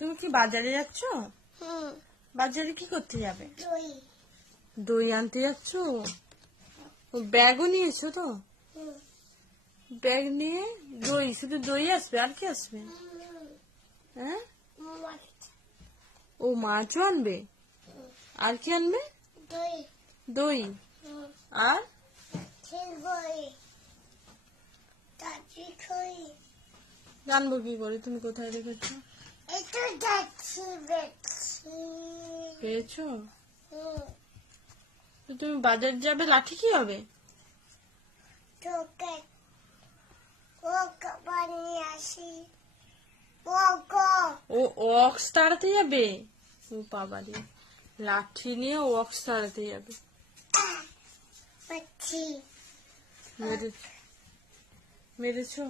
তুমি কি বাজারে যাচ্ছ? বাজারে কি করতে যাবে? দই আনতে যাচ্ছ? ব্যাগও নিয়েছো তো? ব্যাগ নিয়ে দই, শুধু দই আসবে আর কি আসবে? হ্যাঁ, ও মাছও আনবে। আর কি আনবে? দই আর জানবো কি করে তুমি কোথায় রেখেছো? পেয়েছো? তো তুমি বাজার যাবে, লাঠি কি হবে? ও অক্স তাড়াতে যাবে? ও বাবা রে, লাঠি নিয়ে অক্স তাড়াতে যাবে। মেরেছো?